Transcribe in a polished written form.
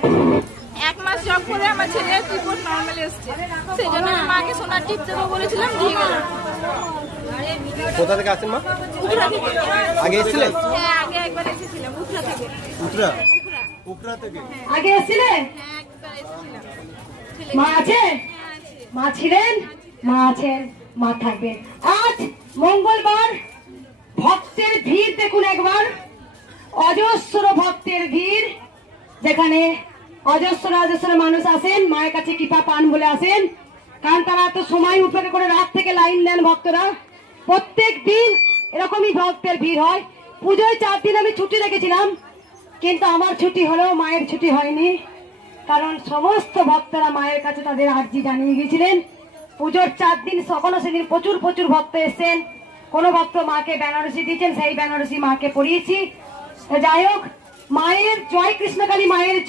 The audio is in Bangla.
1 মাস জব করে আমার ছেলের রিপোর্ট নর্মাল এসেছে, সেই জন্য আমি মাকে সোনার টিপ দেবো বলেছিলাম, দিয়ে গেলাম। কোথা থেকে আসেন মা? উখড়া থেকে। আগে এসেছিলেন? হ্যাঁ, আগে একবার এসেছিলাম উখড়া থেকে। উত্তরা উত্তরা থেকে আগে এসেছিলেন? হ্যাঁ, একবার এসেছিলাম। মা আছে? হ্যাঁ, আছে। মা ছিলেন, মা আছেন, মা থাকবেন। আজ মঙ্গলবার, ভক্তের ভিড় দেখুন একবার, অজস্র ভক্তের ভিড়, যেখানে অজস্র অজস্র মানুষ আসেন মায়ের কাছে কৃপা পান বলে আসেন, কারণ তারা এত সময় উপরে করে রাত থেকে লাইন দেন ভক্তরা। প্রত্যেক দিন এরকমই ভক্তের ভিড় হয়। পুজোয় 4 দিন আমি ছুটি রেখেছিলাম, কিন্তু আমার ছুটি হলেও মায়ের ছুটি হয়নি, কারণ সমস্ত ভক্তরা মায়ের কাছে তাদের আর্জি জানিয়ে গিয়েছিলেন। পুজোর 4 দিন সকালে সেদিন প্রচুর প্রচুর ভক্ত এসেছেন। কোন ভক্ত মাকে বেনারসি দিয়েছেন, সেই বেনারসি মাকে পরিয়েছি। যাই হোক, মায়ের জয় কৃষ্ণকালী মায়ের জয়।